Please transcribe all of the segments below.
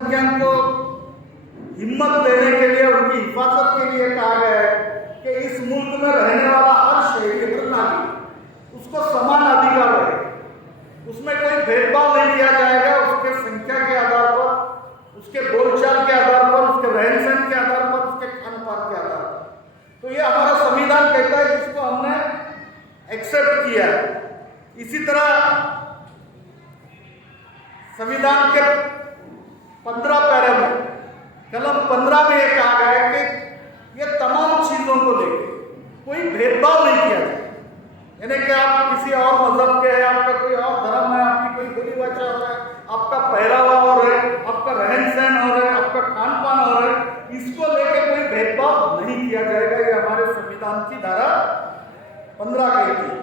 संख्या को हिम्मत देने के लिए, उनकी हिफाजत के लिए कहा गया है कि इस मुल्क में रहने वाला हर शहरी, हर नागरिक, उसको समान अधिकार है। उसमें कोई भेदभाव नहीं किया जाएगा उसके संख्या के आधार पर, उसके बोलचाल के आधार पर, उसके रहन सहन के आधार पर, उसके खान पान के आधार पर। तो ये हमारा संविधान कहता है, जिसको हमने एक्सेप्ट किया है। इसी तरह संविधान के 15 पैरा में, कलम 15 में यह कहा गया है कि ये तमाम चीजों को लेकर कोई भेदभाव नहीं किया जाए। यानी कि आप किसी और मजहब के हैं, आपका कोई और धर्म है, आपकी कोई बोली भाषा हो है, आपका पहरावा और है, आपका रहन सहन और है, आपका खान पान और है, इसको लेकर कोई भेदभाव नहीं किया जाएगा। ये हमारे संविधान की धारा 15 कहती है।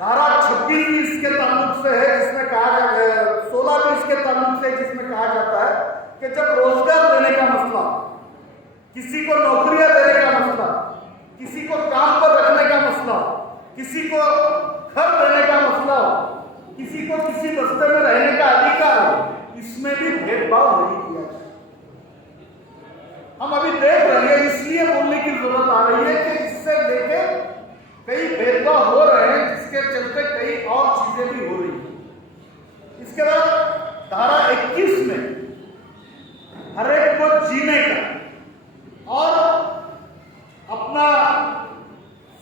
धारा 26 भी इसके ताल्लुक से है, जिसमें कहा जाता है, 16 भी इसके ताल्लुक से, जिसमें कहा जाता है कि जब रोजगार देने का मसला, किसी को नौकरियां देने का मसला, किसी को काम पर रखने का मसला, किसी को घर देने का मसला हो, किसी को किसी बस्ते में रहने का अधिकार हो, इसमें भी भेदभाव नहीं किया जाए। हम अभी देख रहे हैं, इसलिए बोलने की जरूरत आ रही है कि इससे लेके कई भेदभाव हो रहे हैं, जिसके चलते कई और चीजें भी हो रही हैं। इसके बाद धारा 21 में हर एक को जीने का और अपना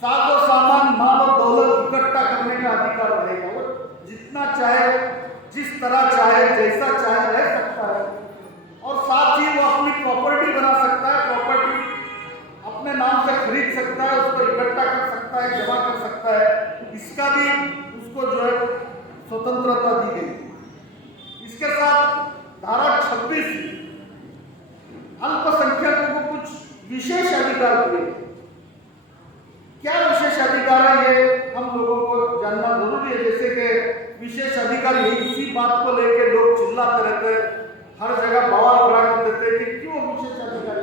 साजो सामान, माल और दौलत इकट्ठा करने का अधिकार रहेगा। वो जितना चाहे, जिस तरह चाहे, जैसा चाहे रह सकता है, और साथ ही वो अपनी प्रॉपर्टी बना सकता है, प्रॉपर्टी अपने नाम से खरीद सकता है, उसको इकट्ठा कर सकता है, जमा कर सकता है। इसका भी उसको जो है स्वतंत्रता दी गई। इसके साथ धारा 26 अल्पसंख्यकों को कुछ विशेष अधिकार दिए। क्या विशेष अधिकार है, ये हम लोगों को जानना जरूरी है। जैसे कि विशेष अधिकार, यही इसी बात को लेकर लोग चिल्लाते रहते हैं, हर जगह बवाल खड़ा कर देते हैं कि क्यों विशेष अधिकार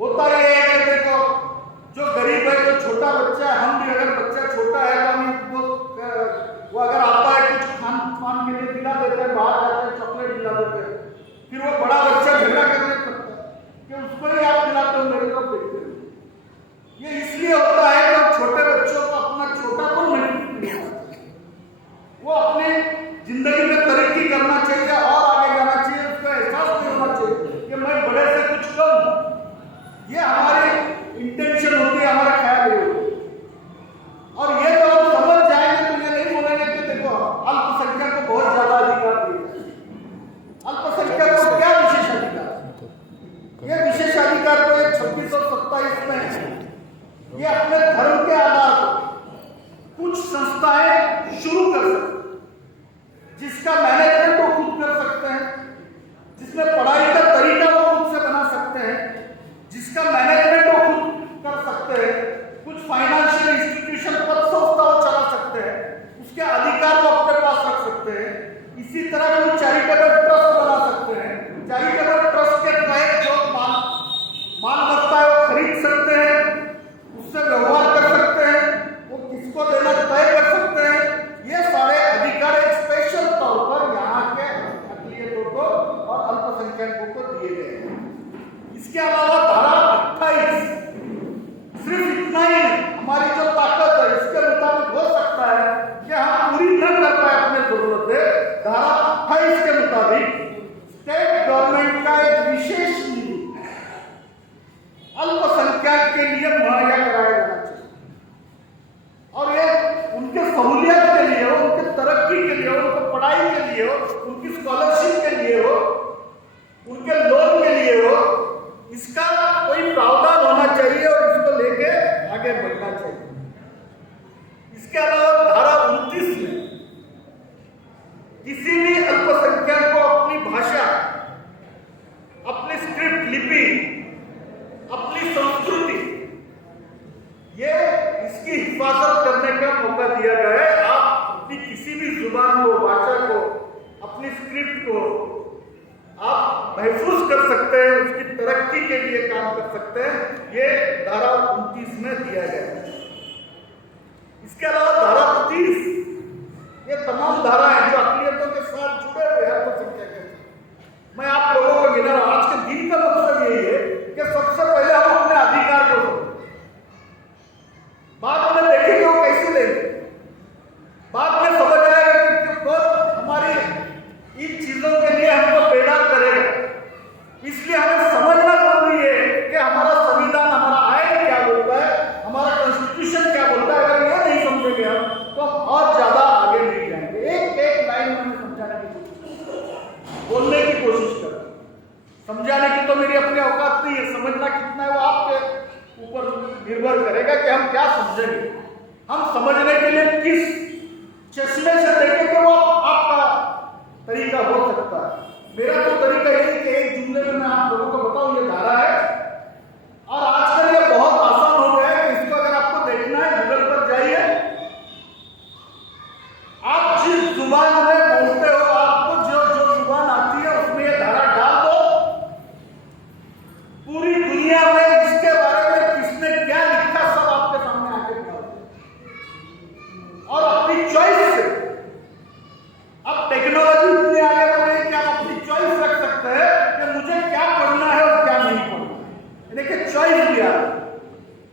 होता है। ये है कि देखो, जो गरीब है, जो छोटा बच्चा है, हम भी अगर बच्चा छोटा है तो हम वो अगर आता है कुछ खान पान के लिए दिला देते हैं, बाहर जाते हैं चॉकलेट दिला देते हैं, फिर वो बड़ा बच्चा झगड़ा करने लगता है कि उसको ही आप दिलाते हो, मेरे को देखते हो। ये इसलिए होता है कि छोटे बच्चों को अपना छोटापन नहीं होता, वो अपने जिंदगी में तरक्की करना चाहिए और आगे जाना चाहिए। उसका एहसास नहीं होना चाहिए कि मैं बड़े से कुछ कम। ये हमारी इंटेंशन होती है, हमारा ख्याल है। और ये तो हम समझ जाएंगे तो ये नहीं बोलेंगे कि देखो अल्पसंख्यक को बहुत ज्यादा अधिकार दिए। अल्पसंख्यक को क्या विशेष अधिकार? ये विशेष अधिकार को 2627 में ये अपने धर्म के आधार पर कुछ संस्थाएं शुरू कर सकते, जिसका मैनेजमेंट वो खुद कर सकते हैं, जिसमें पढ़ाई का तरीका वो खुद से बना सकते हैं, जिसका मैनेजमेंट वो खुद कर सकते हैं, कुछ फाइनेंशियल इंस्टीट्यूशन पर संस्था वो चला सकते हैं, उसके अधिकार वो अपने पास रख सकते हैं। इसी तरह कोई चैरिटेबल ट्रस्ट बना सकते हैं, चैरिटेबल ट्रस्ट के तहत जो माल बचता है वो खरीद सकते हैं, उससे व्यवहार कर सकते हैं, वो किसको देना तय कर सकते हैं। ये सारे अधिकार एक स्पेशल तौर पर यहाँ के अक़लियतों को और अल्पसंख्यकों को दिए गए हैं। इसके अलावा धारा 28 सिर्फ इतना ही हमारी जो ताकत है, इसके मुताबिक हो सकता है कि हम पूरी न कर पाए अपने जरूरतें। धारा 28 के मुताबिक स्टेट गवर्नमेंट का एक विशेष निधि अल्पसंख्यक के लिए मुहैया कराया जाना चाहिए, और ये उनके सहूलियत के लिए हो, उनके तरक्की के लिए हो, उनकी पढ़ाई के लिए हो, उनकी स्कॉलरशिप के लिए हो, उनके लोन के लिए हो। इसका कोई प्रावधान होना चाहिए और इसको लेके आगे बढ़ना चाहिए। इसके अलावा धारा 29 में किसी भी अल्पसंख्यक को अपनी भाषा, अपनी स्क्रिप्ट लिपि, अपनी संस्कृति, ये इसकी हिफाजत करने का मौका दिया गया है। आप अपनी किसी भी जुबान को, भाषा को, अपनी स्क्रिप्ट को आप महफूज कर सकते हैं, उसकी तरक्की के लिए काम कर सकते हैं। ये धारा 29 में दिया गया है। इसके अलावा धारा 30, ये तमाम धाराएं जो अक़लियतों के साथ जुड़े हुए हैं अल्पसंख्यक बोलने की कोशिश कर रहा हूं। समझाने की तो मेरी अपनी औकात नहीं है, समझना कितना है वो आपके ऊपर निर्भर करेगा कि हम क्या समझेंगे। हम समझने के लिए किस चश्मे से देखेंगे वो आपका तरीका हो सकता है। मेरा तो तरीका यही कि एक जुमले में मैं आप लोगों को बताऊं, ये धारा है और आजकल ये बहुत आसान हो गया है कि इसको अगर आपको देखना है गूगल पर जाइए, आप जिस जुबान में बोलते हो, आपको जो जो जुबान आती है उसमें ये धारा डाल दो, पूरी दुनिया में इसके बारे में किसने क्या लिखा सब आपके सामने आके डाल दो और अपनी चॉइस से। अब टेक्नोलॉजी इतनी आगे बढ़ गई कि आप अपनी चॉइस रख सकते हैं कि मुझे क्या पढ़ना है और क्या नहीं पढ़ना है। देखिए चॉइस दिया,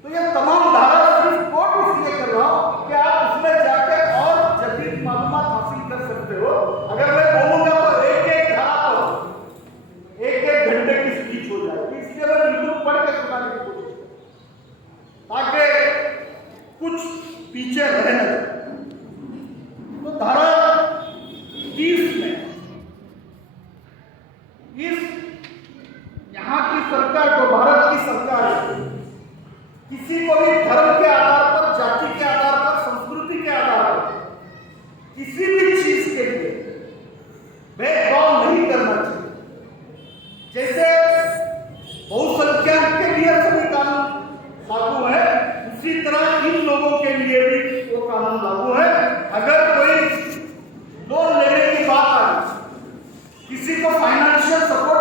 तो ये तमाम धारा सिर्फ कोट इसलिए कर रहा हूं कि आप उसमें जाके और जदीद मालूमात हासिल कर सकते हो। अगर मैं बोलूंगा तो एक एक धारा पर एक एक घंटे की स्पीच हो जाएगी, इसलिए मैं बिल्कुल पढ़ के सुनाने की कोशिश करूं ताकि कुछ पीछे रह न जाए। तो धारा 30 में इस यहाँ की सरकार को, भारत की सरकार किसी को भी धर्म के आधार पर, जाति के आधार पर, संस्कृति के आधार पर किसी भी चीज के लिए भेदभाव नहीं करना चाहिए। जैसे बहुसंख्यक के लिए सभी कानून लागू है, उसी तरह इन लोगों के लिए भी वो कानून लागू है। अगर कोई लोन लेने की बात आ, किसी को फाइनेंशियल सपोर्ट